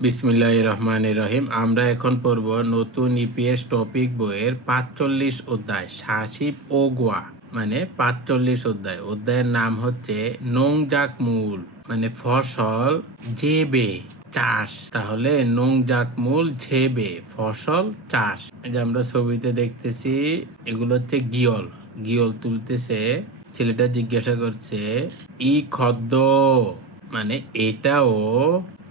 বিসমিল্লাহ রহমান রহিম। আমরা এখন পড়ব নতুন ইপিএস টপিক বইয়ের পাঁচচল্লিশ অধ্যায় সাসিব ও গোয়া। মানে পাঁচচল্লিশ অধ্যায়। অধ্যায়ের নাম হচ্ছে নোংজাক মূল মানে ফসল জেবে চাষ। তাহলে নোংজাক মূল ঝেবে, ফসল চাষ। যে আমরা ছবিতে দেখতেছি, এগুলো হচ্ছে গিয়ল। গিয়ল তুলতেছে, ছেলেটা জিজ্ঞাসা করছে, ই খদ্দ মানে এটাও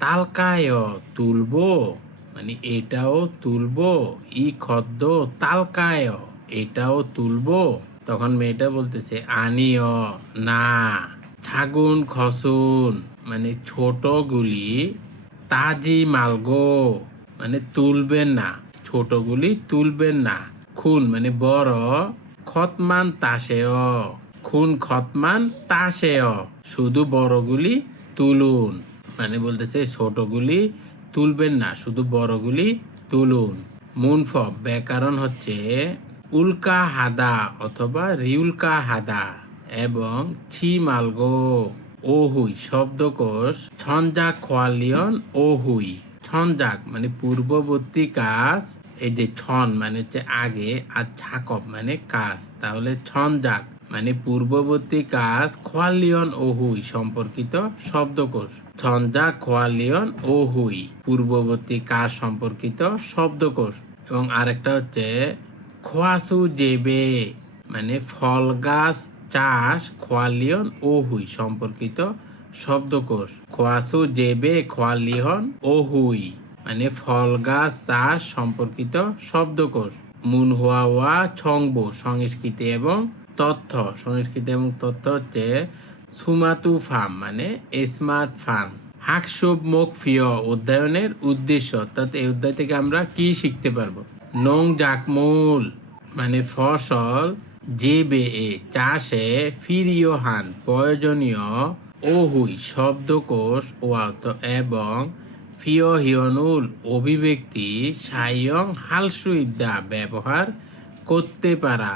তালকায় তুলবো মানে এটাও তুলবো, ই খদ্দ তালকায় এটাও তুলবো। তখন মেয়েটা বলতেছে, আনিও, না, ছাগুন, খসুন মানে ছোটগুলি তাজি মালগো মানে তুলবেন না, ছোটগুলি তুলবেন না। খুন মানে বড়, খতমান তাসেও, খুন, খতমান তাসেও, শুধু বড়গুলি তুলুন। মানে বলতেছে, ছোটগুলি তুলবেন না, শুধু বড়গুলি তুলুন। মুনফ ব্যাকরণ হচ্ছে, উল্কা হাদা অথবা, রিউল্কা হাদা এবং ছি মালগো ওহুই শব্দকোষ ছঞ্জাক খোয়ালিয়ন ওহুই ছঞ্জাক মানে পূর্ববর্তী কাজ, এই যে ছন মানে হচ্ছে আগে, আর ছাকব মানে কাজ। তাহলে ছঞ্জাক মানে পূর্ববর্তী কাজ খোয়ালিয়ন ও হুই সম্পর্কিত শব্দকোষ। ছঞ্জা খোয়ালিয়ন ও হুই পূর্ববর্তী কাজ সম্পর্কিত শব্দকোষ। এবং আরেকটা হচ্ছে খোয়াসু জেবে মানে ফল গাছ, চাষ, খোয়ালিয়ন ও হুই সম্পর্কিত শব্দকোষ। খোয়াসু জেবে, খোয়ালিয়ন ও হুই মানে ফল গাছ, চাষ সম্পর্কিত শব্দকোষ। মুনহুয়া ছংবো, সংস্কৃতি এবং তথ্য, সংস্কৃতি এবং তথ্য হচ্ছে সুমাতু ফার্ম মানে স্মার্ট ফার্ম। হাকসুব মুখ ফিয় অধ্যয়নের উদ্দেশ্য, অর্থাৎ এই অধ্যায় থেকে আমরা কি শিখতে পারব? নং জাকমূল মানে ফসল যে বে এ চাষে ফিরিয় হান, প্রয়োজনীয় ওহুই, শব্দকোষ, ওয়াত এবং ফিয় হিয়নুল অভিব্যক্তি সায়ং হালসুইদ্যা ব্যবহার করতে পারা।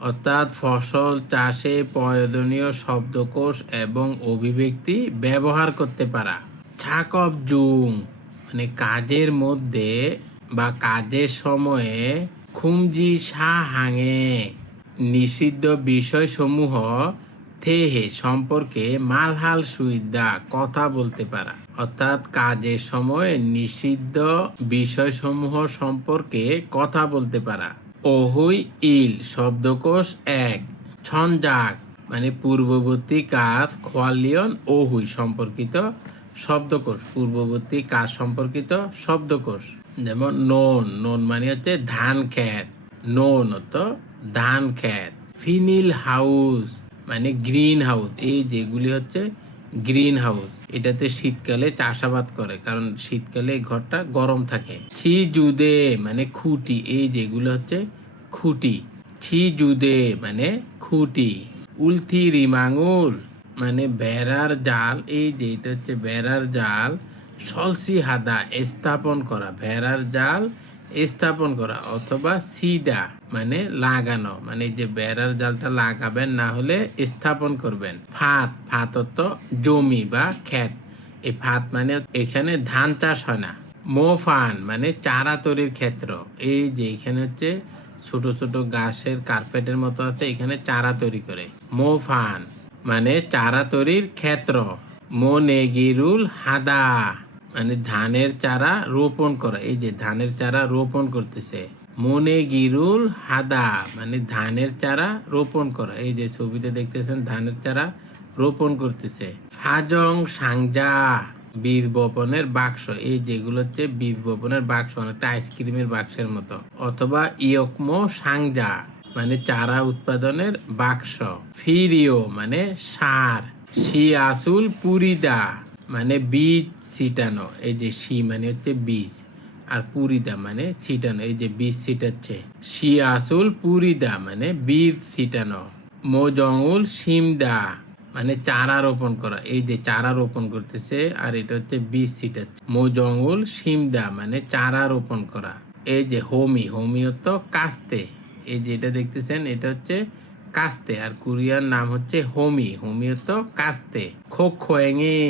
অর্থাৎ ফসল, চাষে প্রয়োজনীয় শব্দকোষ এবং অভিব্যক্তি ব্যবহার করতে পারা। ছাকব জুম মানে কাজের মধ্যে বা কাজের সময়ে খুমজি হাঙে নিষিদ্ধ বিষয়সমূহ থেহে সম্পর্কে মালহাল সুইদা কথা বলতে পারা। অর্থাৎ কাজের সময় নিষিদ্ধ বিষয়সমূহ সম্পর্কে কথা বলতে পারা। ওহুই ইল, শব্দকোষ এক। ছঞ্জাক মানে পূর্ববর্তী কাজ খোয়ালিয়ন ওহুই সম্পর্কিত শব্দকোষ। পূর্ববর্তী কাজ সম্পর্কিত শব্দকোষ। যেমন নোন নোন মানে হচ্ছে ধান খ্যাত নোন তো ধান খ্যাত ফিনিল হাউস মানে গ্রিন হাউস। এই যেগুলি হচ্ছে গ্রিন হাউস। এটাতে শীতকালে চাষাবাদ করে, কারণ শীতকালে এই ঘরটা গরম থাকে। ছি জুদে মানে খুঁটি, এই যেগুলো হচ্ছে খুঁটি। ছি জুদে মানে খুঁটি। উলথি রিমাঙুল মানে বেড়ার জাল, এই যে এটা হচ্ছে বেড়ার জাল। সলসি হাদা স্থাপন করা ভেড়ার জাল। স্থাপন করা, অথবা সিদা মানে লাগানো মানে যে বেড়ার জালটা লাগাবেন, না হলে স্থাপন করবেন। ফাঁত ফাঁত তো জমি বা ক্ষেত। এই ফাঁত মানে এখানে ধান চাষ হয় না। মোফান মানে চারা তৈরির ক্ষেত্র। এই যে এখানে হচ্ছে ছোট ছোট গাছের কার্পেটের মতো আছে, এখানে চারা তৈরি করে। মোফান মানে চারা তৈরির ক্ষেত্র। মোনেগিরুল হাদা। মানে ধানের চারা রোপণ করা। এই যে ধানের চারা রোপণ করতেছে। মনে গিরুল হাদা মানে ধানের চারা রোপণ করা। এই যে ছবিতে দেখতেছেন ধানের চারা রোপণ করতেছে। ফাজং সাংজা, বীজ বপনের বাক্স। এই যেগুলো হচ্ছে বীজ বপনের বাক্স, অনেকটা আইসক্রিমের বাক্সের মতো। অথবা ইয়কমো সাংজা মানে চারা উৎপাদনের বাক্স। ফিরিও মানে সার। সি আসুল পুরিদা মানে বীজ ছিটানো, এই যে সি মানে হচ্ছে বীজ, আর পুরিদা মানে ছিটানো, এই যে বীজ ছিটাচ্ছে। সি আসুল পুরিদা মানে বীজ ছিটানো। মোজঙ্গুল সিমদা মানে চারা রোপণ করা, এই যে চারা রোপণ করতেছে, আর এটা হচ্ছে বীজ ছিটাচ্ছে। মোজঙ্গুল সিমদা মানে চারা রোপণ করা, এই যে হোমি হোমি তো কাস্তে, এই যে এটা দেখতেছেন, এটা হচ্ছে কাস্তে, আর কোরিয়ার নাম হচ্ছে হোমি হোমি তো কাস্তে, খোক খোয়েঙে।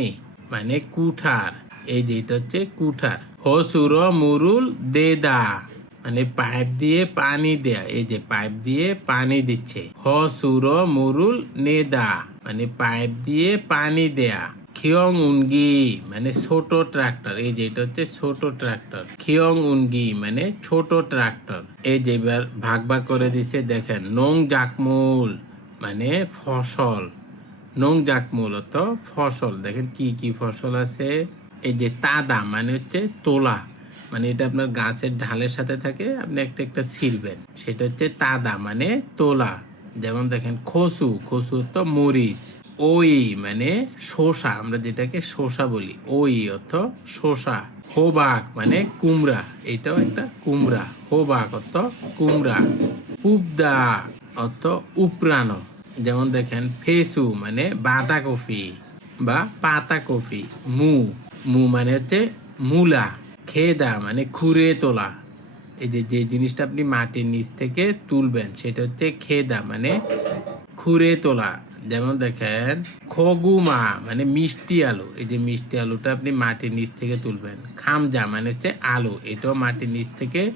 মানে কুঠার। এই যে এটা হচ্ছে কুঠার। হসুর মুরুল দেদা। মানে পাইপ দিয়ে পানি দেয়া। এই যে পাইপ দিয়ে পানি দিচ্ছে। হসুর মুরুল নেদা। মানে পাইপ দিয়ে পানি দেয়া। খিয়ং উনগি। মানে ছোট ট্রাক্টর। এই যে এটা হচ্ছে ছোট ট্রাক্টর। খিয়ং উনগি মানে ছোট ট্রাক্টর। এই যে এবার ভাগ ভাগ করে দিছে, দেখেন। নং জাকমুল। মানে ফসল। নং জাক মূলত ফসল। দেখেন কি কি ফসল আছে? এই যে তাদা মানে হচ্ছে তোলা। মানে এটা আপনার গাছের ঢালের সাথে থাকে, আপনি একটা একটা ছিঁড়বেন। সেটা হচ্ছে তাদা মানে তোলা। যেমন দেখেন, খসু খসু তো মরিচ। ওই মানে শসা, আমরা যেটাকে শসা বলি। ওই অর্থ শসা। হোবাক মানে কুমড়া। এটাও একটা কুমড়া। হোবাক অর্থ কুমড়া। পুবদা অর্থ উপরানো। যেমন দেখেন, ফেসু মানে বাঁধাকপি বা পাতা কপি মু। মু মানে হচ্ছে মূলা, খেদা মানে খুঁড়ে তোলা। এই যে যে জিনিসটা আপনি মাটির নিচ থেকে তুলবেন, সেটা হচ্ছে খেদা মানে খুঁড়ে তোলা। যেমন দেখেন, খগুমা মানে মিষ্টি আলু। এই যে মিষ্টি আলুটা আপনি মাটির নিচ থেকে তুলবেন। খামজা মানে হচ্ছে আলু, এটাও মাটির নিচ থেকে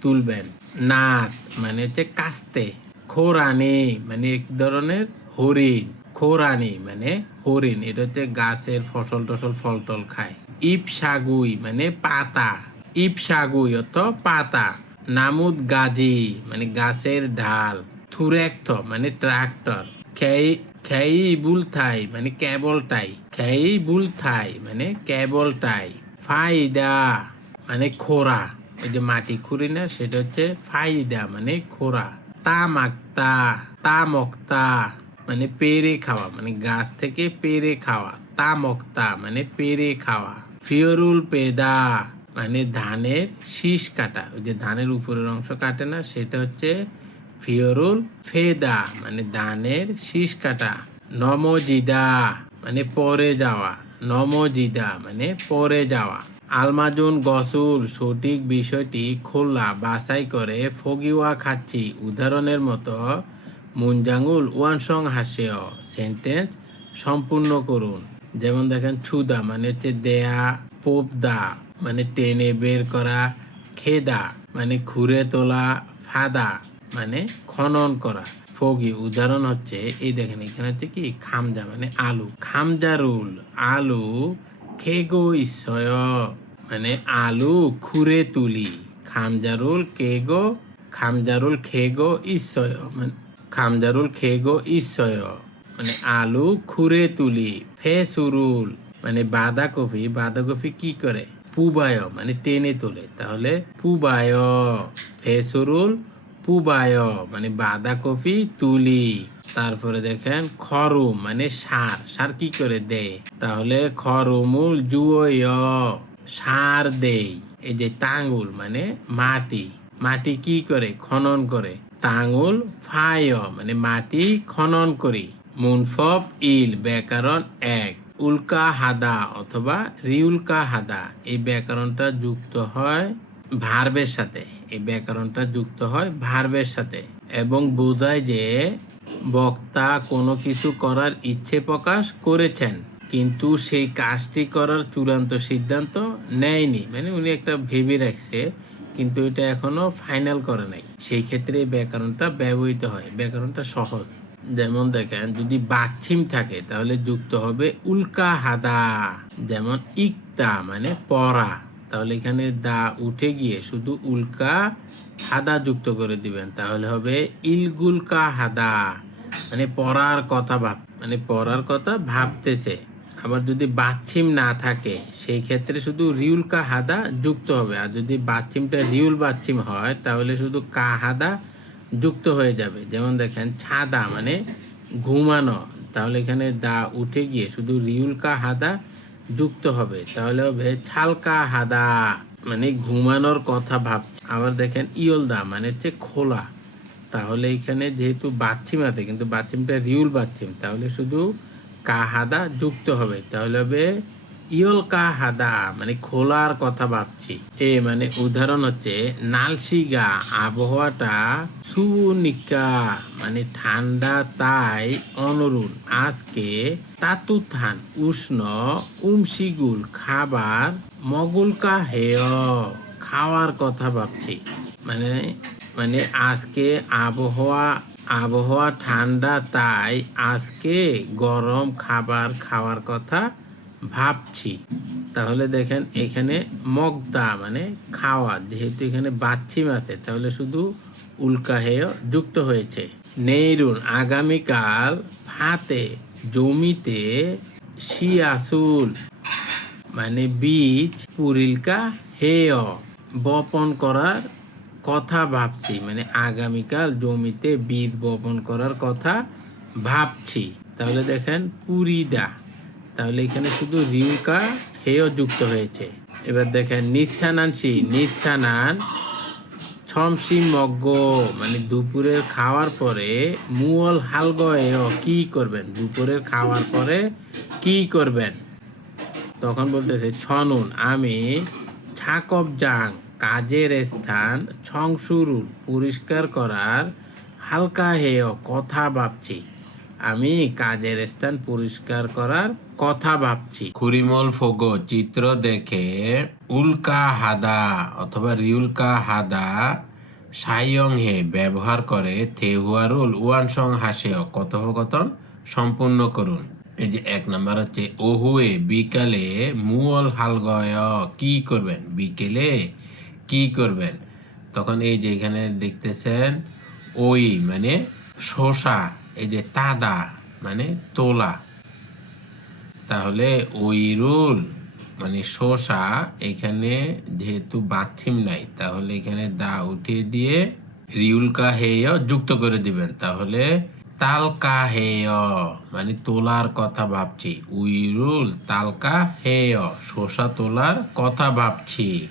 তুলবেন। নাক মানে হচ্ছে কাস্তে। খোরানি মানে এক ধরনের হরিণ। খোরানি মানে হরিণ, এটা হচ্ছে গাছের ফসল টসল ফল টল খায়। ইপ সাগুই মানে পাতা। ইপ সাগুই অর্থ পাতা। নামুদ গাজি মানে গাছের ঢাল থুরেক্ত মানে ট্রাক্টর। খেই খেই বুলথাই মানে কেবলটাই। খেই বুলথাই মানে কেবলটাই। ফাইদা মানে খোরা। ওই যে মাটি খুঁড়ি না, সেটা হচ্ছে ফাইদা মানে খোরা। তামাক্তা, তামক্তা মানে পেরে খাওয়া মানে গাছ থেকে পেরে খাওয়া, তামক্তা মানে পেরে খাওয়া। ফিওরুল পেদা মানে ধানের শীষ কাটা, ওই যে ধানের উপরের অংশ কাটে না, সেটা হচ্ছে ফিওরুল ফেদা মানে ধানের শীষ কাটা। নমজিদা মানে পরে যাওয়া নমজিদা মানে পরে যাওয়া। আলমাজুন গসুল সঠিক বিষয়টি খোলা বাছাই করে ফগিওয়া খাচ্ছি। উদাহরণের মতো, মুনজাঙ্গুল ওয়ানসং হাসেও সেন্টেন্স সম্পূর্ণ করুন। যেমন দেখেন, ছুদা মানে হচ্ছে দেয়া, পোপদা মানে টেনে বের করা, খেদা মানে খুঁড়ে তোলা, ফাদা মানে খনন করা। ফগি উদাহরণ হচ্ছে, এই দেখেন এখানে হচ্ছে কি, খামজা মানে আলু। খামজা রুল, আলু খেগো ইসয়? মানে আলু খুঁড়ে তুলি। খামজারুল কেগো, খামজারুল খেগো ইসয়? মানে খামজারুল খেগো ইসয়। মানে আলু খুঁড়ে তুলি। ফেসুরুল মানে বাঁধাকপি বাঁধাকপি কি করে? পুবায়। মানে টেনে তোলে। তাহলে পুবায়। ফেসুরুল পুবায়। মানে বাঁধাকপি তুলি। তারপরে দেখেন খরুম মানে সার। সার কি করে দেয়? তাহলে খরমুল সার দেয়। এই যে তাঙ্গুল মানে মাটি। মাটি কি করে? খনন করে। তাঙ্গুল ফায় মানে মাটি খনন করি। মুনফব ইল, ব্যাকরণ এক। উল্কা হাদা অথবা রিউল্কা হাদা। এই ব্যাকরণটা যুক্ত হয় ভার্বের সাথে। এই ব্যাকরণটা যুক্ত হয় ভার্বের সাথে। এবং বোঝায় যে বক্তা কোনো কিছু করার ইচ্ছে প্রকাশ করেছেন, কিন্তু সেই কাজটি করার চূড়ান্ত সিদ্ধান্ত নেয়নি। মানে উনি একটা ভেবে রাখছে, কিন্তু এটা এখনও ফাইনাল করে নাই। সেই ক্ষেত্রে ব্যাকরণটা ব্যবহৃত হয়, ব্যাকরণটা সহজ। যেমন দেখেন, যদি বাচ্ছিম থাকে, তাহলে যুক্ত হবে উল্কা হাদা। যেমন ইকতা মানে পড়া। তাহলে এখানে দা উঠে গিয়ে শুধু উল্কা হাদা যুক্ত করে দিবেন। তাহলে হবে ইলগুলকা হাদা। মানে পড়ার কথা ভাব মানে পড়ার কথা ভাবতেছে। আবার যদি বাচ্ছিম না থাকে, সেই ক্ষেত্রে শুধু রিউলকা হাদা যুক্ত হবে। আর যদি বাচ্ছিমটা রিউল বাচ্ছিম হয়, তাহলে শুধু কা হাদা যুক্ত হয়ে যাবে। যেমন দেখেন, ছাদা মানে ঘুমানো। তাহলে এখানে দা উঠে গিয়ে শুধু রিউলকা হাদা যুক্ত হবে। তাহলে হবে ছালকা হাদা। মানে ঘুমানোর কথা ভাবছে। আবার দেখেন ইয়লদা মানে হচ্ছে খোলা। তাহলে এখানে যেহেতু বাথরিম আছে, কিন্তু বাথরিমটা রিউল বাথরিম, তাহলে শুধু কাহাদা যুক্ত হবে। তাহলে হবে ইয়লকা হাদা মানে খোলার কথা ভাবছি। এ মানে উদাহরণ হচ্ছে, নালসিগা আবহাওয়াটা সুনিকা মানে ঠান্ডা তাই অনুরূপ আজকে তাতুথান, উষ্ণ উমসিগুল খাবার মগুলকা হেয়। খাওয়ার কথা ভাবছি। মানে মানে আজকে আবহাওয়া আবহাওয়া ঠান্ডা তাই আজকে গরম খাবার খাওয়ার কথা ভাবছি। তাহলে দেখেন এখানে মগদা মানে খাওয়া, যেহেতু এখানে বাচ্চিম আছে, তাহলে শুধু উল্কাহেয় যুক্ত হয়েছে। নেইরুন, আগামীকাল ফাতে জমিতে শিয়াসুল মানে বীজ, পুরিলকা হেয়। বপন করার কথা ভাবছি মানে আগামীকাল জমিতে বীজ বপন করার কথা ভাবছি। তাহলে দেখেন পুরিদা। তাহলে এখানে শুধু রিউকা হেও যুক্ত হয়েছে। এবার দেখেন নিঃসানানসি নিঃসানান, ছমসি মগ্গ মানে দুপুরের খাওয়ার পরে মুয়ল হালগয়ে কি করবেন? দুপুরের খাওয়ার পরে কি করবেন? তখন বলতেছে, ছনুন, আমি ছাকব জাং, কাজের স্থান, ছংসুরুল, পরিষ্কার করার হালকা হেয় কথা ভাবছি। আমি কাজের স্থান পরিষ্কার করার কথা ভাবছি। খুরিমল ফোগো, চিত্র দেখে উল্কা হাদা অথবা রিউলকা হাদা সাইয়ং হে ব্যবহার করে থেহুয়ারুল ওয়ানসং হাসেও কথোপকথন সম্পূর্ণ করুন। এই যে এক নাম্বার হচ্ছে, ওহুয়ে বিকালে মুয়ল হালগয় কি করবেন? বিকেলে কি করবেন? তখন এই যে এখানে দেখতেছেন, ওই মানে শোষা এই যে তাদা মানে তোলা। তাহলে ওইরুল মানে শোষা এখানে যেহেতু বাথিম নাই, তাহলে এখানে দা উঠিয়ে দিয়ে রিউলকা হেয় যুক্ত করে দিবেন। তাহলে তালকা হেয় মানে তোলার কথা ভাবছি। উইরুল তালকা হেয় শোষা তোলার কথা ভাবছি।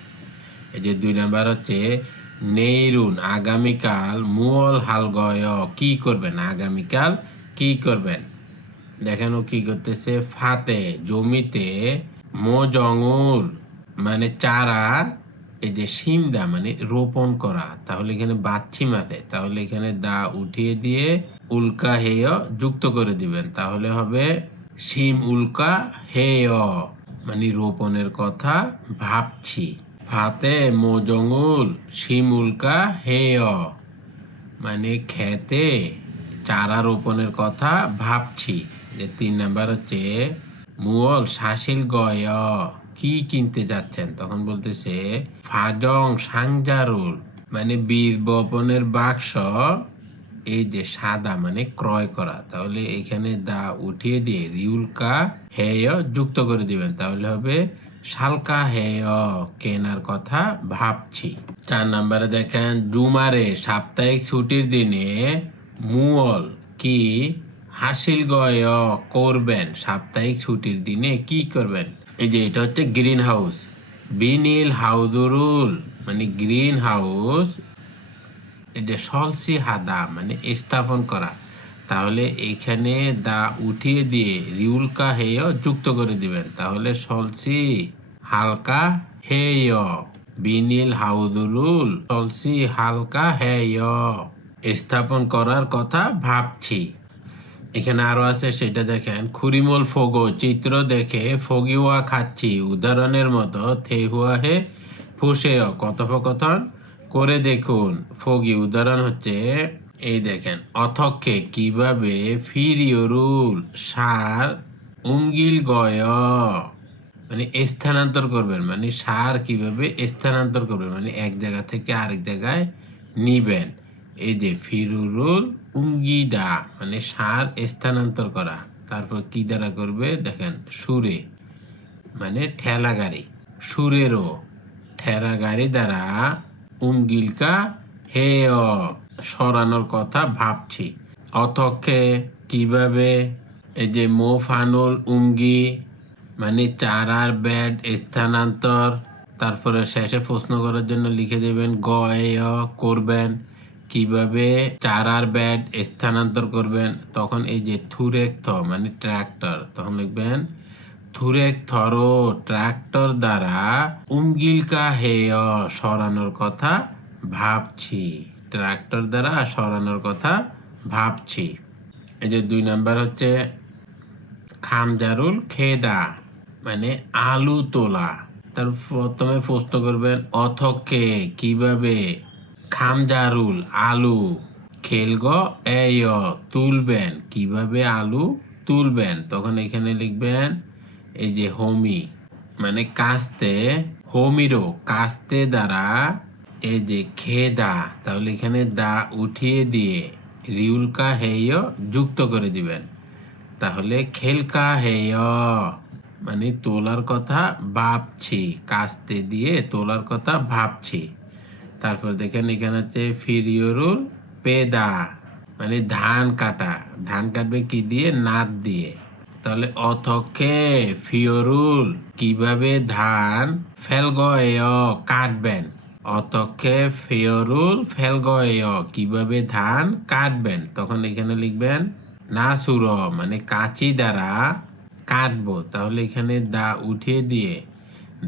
এই যে দুই নাম্বার হচ্ছে নেইরুন, আগামীকাল মুয়ল হালগয় কি করবেন? আগামীকাল কি করবেন? দেখেন ও কি করতেছে, ফাতে, জমিতে মোজঙ্গুল মানে চারা, এই যে সিমদা মানে রোপণ করা। তাহলে এখানে বাচ্ছিম আছে। তাহলে এখানে দা উঠিয়ে দিয়ে উল্কা হেয় যুক্ত করে দিবেন। তাহলে হবে সিম উল্কা হেয়। মানে রোপণের কথা ভাবছি। ফাতে মোজঙ্গুল শিমুলকা হেয়। মানে খেতে, চারা রোপণের কথা ভাবছি। যে তিন নাম্বার হচ্ছে মুয়ল শাসিল গয়। কি কিনতে যাচ্ছেন? তখন বলতেছে, ফাজং সাংজারুল। মানে বীজ বপনের বাক্স এই যে সাদা মানে ক্রয় করা, তাহলে এখানে দা উঠিয়ে দিয়ে রিউলকা হেয় যুক্ত করে দিবেন। তাহলে হবে শালকা হেয় কেনার কথা ভাবছি। চার নাম্বারে দেখেন, জুমারে সাপ্তাহিক ছুটির দিনে মুয়ল কি হাসিল গয় করবেন? সাপ্তাহিক ছুটির দিনে কি করবেন? এই যে এটা হচ্ছে গ্রিন হাউস বিনীল হাউদুরুল মানে গ্রিন হাউস যে সলসি হাদা মানে স্থাপন করা, তাহলে এখানে দা উঠিয়ে দিয়ে রিউলকা হেয় যুক্ত করে দিবেন। তাহলে সলসি হালকা হেয়, বিনীল হাউদুরুল সলসি হালকা হেয়। স্থাপন করার কথা ভাবছি। এখানে আরও আছে, সেটা দেখেন, খুরিমল ফোগো, চিত্র দেখে ফগিওয়া খাচ্ছি, উদাহরণের মতো, থেহুয়া হে ফুসে কথোপকথন করে দেখুন। ফগি, উদাহরণ হচ্ছে, এই দেখেন অথক্ষে কীভাবে ফিরিয়রুল সার, উঙ্গিল গয়। মানে স্থানান্তর করবেন মানে সার কীভাবে স্থানান্তর করবেন মানে এক জায়গা থেকে আরেক জায়গায় নিবেন। এই যে ফিরুরুল উঙ্গিদা মানে সার স্থানান্তর করা। তারপর কি দ্বারা করবে? দেখেন, সুরে মানে ঠেলা গাড়ি সুরেরও ঠেলা গাড়ি দ্বারা উঙ্গিলকা হে সরানোর কথা ভাবছি। অথক্ষে কীভাবে এই যে মোফানুল উঙ্গি মানে চারার ব্যাড স্থানান্তর, তারপরে শেষে প্রশ্ন করার জন্য লিখে দেবেন, গয় করবেন, কীভাবে চারার ব্যাড স্থানান্তর করবেন? তখন এই যে থুরেক থ মানে ট্রাক্টর তখন লিখবেন থুরেক থর ট্রাক্টর দ্বারা উমগিলকা হেয় সরানোর কথা ভাবছি। ট্রাক্টর দ্বারা সরানোর কথা ভাবছি। এই যে দুই নাম্বার হচ্ছে খামজারুল খেদা মানে আলু তোলা। তার প্রথমে প্রশ্ন করবেন, অথকে কীভাবে খামজারুল আলু খেলগ এয় তুলবেন? কীভাবে আলু তুলবেন? তখন এখানে লিখবেন এই যে হোমি মানে কাস্তে হোমিরো কাস্তে দ্বারা এই যে খেদা, তাহলে এখানে দা উঠিয়ে দিয়ে রিউলকা হেয় যুক্ত করে দিবেন। তাহলে খেলকা হেয় মানে তোলার কথা ভাবছি, কাস্তে দিয়ে তোলার কথা ভাবছি। তারপর দেখেন এখানে হচ্ছে ফিরিয়রুল পেদা মানে ধান কাটা। ধান কাটবে কি দিয়ে? নাদ দিয়ে। তাহলে অথকে ফিওরুল, কীভাবে ধান ফেলগয় কাটবেন? অতকে ফিয়রুল ফেলগয় কীভাবে ধান কাটবেন? তখন এখানে লিখবেন, না সুর মানে কাঁচি দ্বারা কাটবো। তাহলে এখানে দা উঠিয়ে দিয়ে,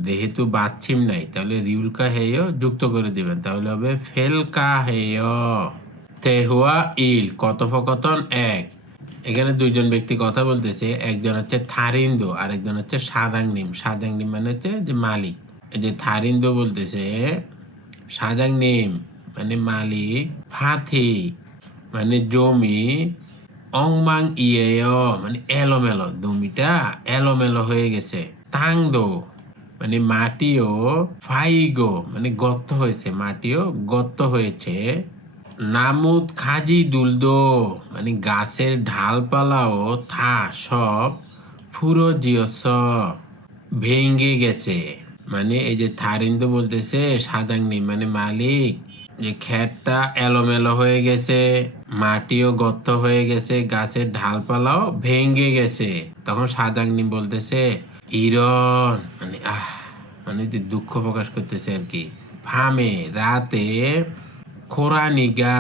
যেহেতু বাচ্ছিম নাই, তাহলে রিউলকা হেয় যুক্ত করে দিবেন। তাহলে হবে, ফেলকা হেয়। তেহুয়া ইল, কথোপকথন এক। এখানে দুইজন ব্যক্তি কথা বলতেছে, একজন হচ্ছে থারিন্দো আর একজন হচ্ছে সাদাংনিম সাদাংনিম মানে হচ্ছে যে মালিক। যে থারিন্দো বলতেছে সাদাংনিম মানে মালিক, ফাথি মানে জমি, অংমাং ইয়েয় মানে এলোমেলো। জমিটা এলোমেলো হয়ে গেছে। তাংদো মানে মাটিও, ফাইগো মানে গর্ত হয়েছে, মাটিও গর্ত হয়েছে। নামুদ খাজি দুলদো মানে গাছের ঢালপালাও, থা, সব ফুরো জিয়স ভেঙ্গে গেছে। মানে এই যে থারিন্দু বলতেছে, সাদাংনি মানে মালিক, যে ক্ষেতটা এলোমেলো হয়ে গেছে, মাটিও গর্ত হয়ে গেছে, গাছের ঢালপালাও ভেঙ্গে গেছে। তখন সাদাংনি বলতেছে, ইরন মানে আহ মানে দুঃখ প্রকাশ করতেছে আর কি। ফামে, রাতে খোরানিগা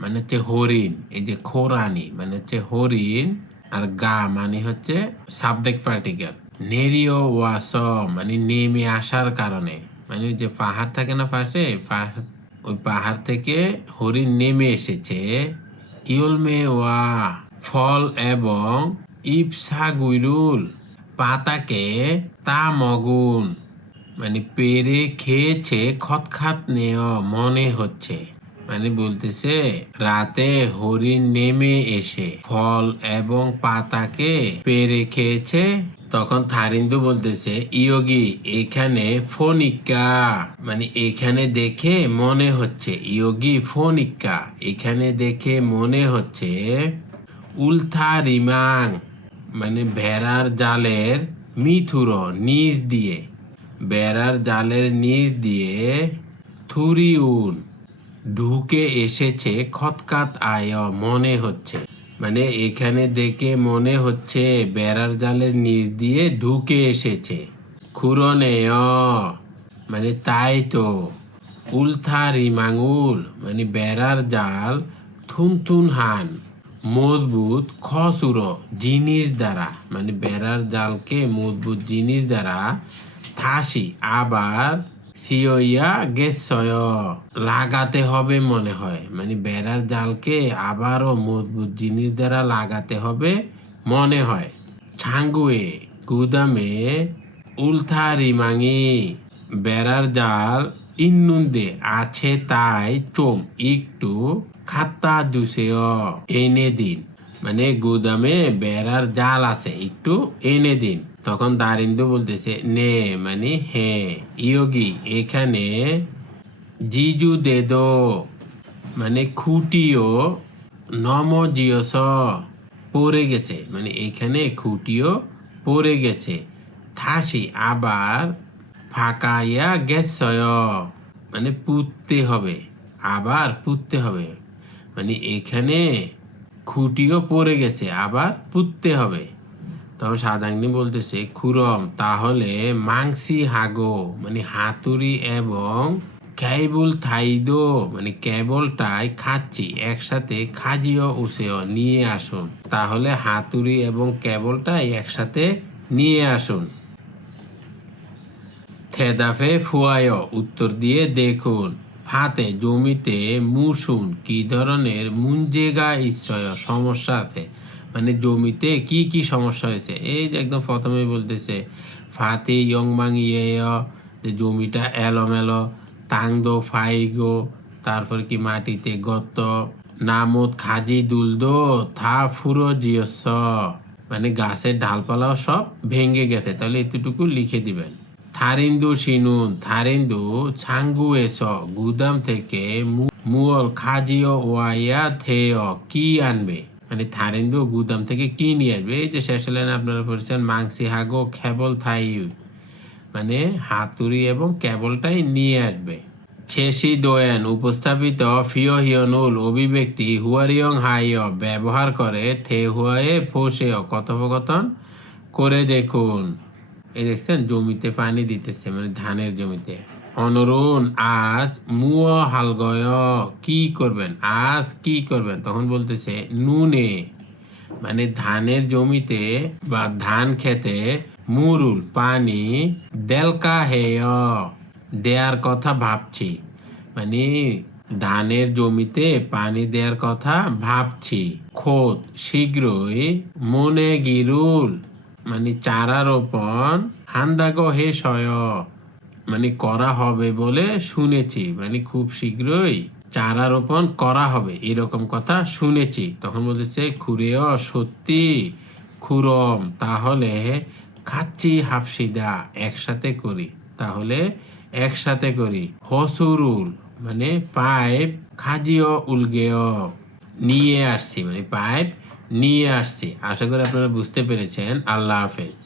মানে হচ্ছে হরিণ এই যে খোরানি মানে হচ্ছে হরিণ আর গা মানে হচ্ছে সাবজেক্ট পার্টিকেল নেরিও ওয়াস মানে নেমে আসার কারণে মানে যে পাহাড় থাকে না পাশে পাহাড় ওই পাহাড় থেকে হরিণ নেমে এসেছে ইউলমে ওয়া ফল এবং ইপসা গুইরুল পাতাকে তা মগুন মানে পেরে খেয়েছে, খতখাত নেয় মনে হচ্ছে। মানে বলতেছে, রাতে হরিণ নেমে এসে ফল এবং পাতাকে পেরে খেয়েছে। তখন থারিন্দু বলতেছে, ইয়োগি, এখানে ফোনিকা মানে এখানে দেখে মনে হচ্ছে, ইয়োগি ফোনিকা এখানে দেখে মনে হচ্ছে উলথা রিমাং। মানে ভেড়ার জালের মিথুর নিচ দিয়ে। বেড়ার জালের নিচ দিয়ে থুরিউন ঢুকে এসেছে খতকাত আয়, মনে হচ্ছে। মানে এখানে দেখে মনে হচ্ছে বেড়ার জালের নিচ দিয়ে ঢুকে এসেছে। খুরনে মানে তাই তো। উলথা রিমাঙুল মানে বেড়ার জাল থুনথুন হান, মজবুত খসুর জিনিস দ্বারা। মানে বেড়ার জালকে মজবুত জিনিস দ্বারা থাসি, আবার সিওইয়া গেছয় লাগাতে হবে মনে হয়। মানে বেড়ার জালকে আবারও মজবুত জিনিস দ্বারা লাগাতে হবে মনে হয়। ছাঙ্গুয়ে, গুদামে উলথা রিমাঙি। বেড়ার জাল ইন্নুন্দে আছে তাই চোম, একটু খাত্তা দুসেয় এনে দিন। মানে গুদামে বেড়ার জাল আছে, একটু এনে দিন। তখন দারিন্দু বলতেছে, নে মানে হ্যাঁ ইয়োগি, এখানে জিজু দে দো মানে খুঁটিও নম জিয়স পড়ে গেছে মানে এখানে খুঁটিও পড়ে গেছে, থাসি আবার ফাঁকাইয়া গেছয় মানে পুততে হবে, আবার পুততে হবে মানে এখানে খুঁটিও পড়ে গেছে, আবার পুততে হবে। তখন সাদাংনি বলতেছে, খুরম, তাহলে মাংসি হাগো মানে হাতুড়ি এবং ক্যাবল থাইদো মানে কেবলটাই খাচ্ছি, একসাথে খাজিও উসেও নিয়ে আসুন। তাহলে হাতুড়ি এবং কেবলটাই একসাথে নিয়ে আসুন। থেদাফে ফুয়ায়, উত্তর দিয়ে দেখুন, ফাতে, জমিতে মুসুন কি ধরনের মুঞ্জেগা ইচ্ছয় সমস্যা আছে মানে জমিতে কি কি সমস্যা হয়েছে? এই যে একদম প্রথমে বলতেছে, ফাতে ইয়ংমাং ইয়ে যে জমিটা এলোমেলো, তাংদো, ফাইগো, তারপর কি মাটিতে গত নামত খাজি, দুলদো, থা, ফুরো জিয়স মানে গাছের ডালপালাও সব ভেঙে গেছে। তাহলে এতটুকু লিখে দিবেন। থারিন্দু সিনুন, থারিন্দু ছাঙ্গু এস গুদাম থেকে মু- মুয়ল, খাজিও, ওয়াইয়া, থেয়, কি আনবে? মানে থারিন্দু গুদাম থেকে কি নিয়ে আসবে। এই যে শেষ লাইনে আপনারা পড়েছেন মাংসি, হাগো, খেবল, থাই। মানে হাতুড়ি এবং কেবলটাই নিয়ে আসবে। ছেসি দোয়েন, উপস্থাপিত ফিও হিয়নুল অভিব্যক্তি, হুয়ারিয়ং হাইয়, ব্যবহার করে থে হুয়ায়ে ফোসেয়। কথোপকথন করে দেখুন। এই দেখছেন, জমিতে পানি দিতেছে মানে ধানের জমিতে। অনরুণ, আজ মুয় হালগয়, কি করবেন? আজ কি করবেন? তখন বলতেছে, নুনে মানে ধানের জমিতে বা ধান খেতে মুরুল, পানি দেলকা হেয়। দেয়ার কথা ভাবছি মানে ধানের জমিতে পানি দেওয়ার কথা ভাবছি। খোদ শীঘ্রই মনে গিরুল মানে চারা রোপণ, হান্দাগ হে সয় মানে করা হবে বলে শুনেছি মানে খুব শীঘ্রই চারা রোপণ করা হবে, এরকম কথা শুনেছি। তখন বলতেছে খুরেও সত্যি খুরম, তাহলে খাচ্ছি হাফসিদা, একসাথে করি। তাহলে একসাথে করি। হসুরুল মানে পাইপ খাজিও উলগেয় নিয়ে আসছি মানে পাইপ নিয়ে আসছি। আশা করি আপনারা বুঝতে পেরেছেন। আল্লাহ হাফেজ।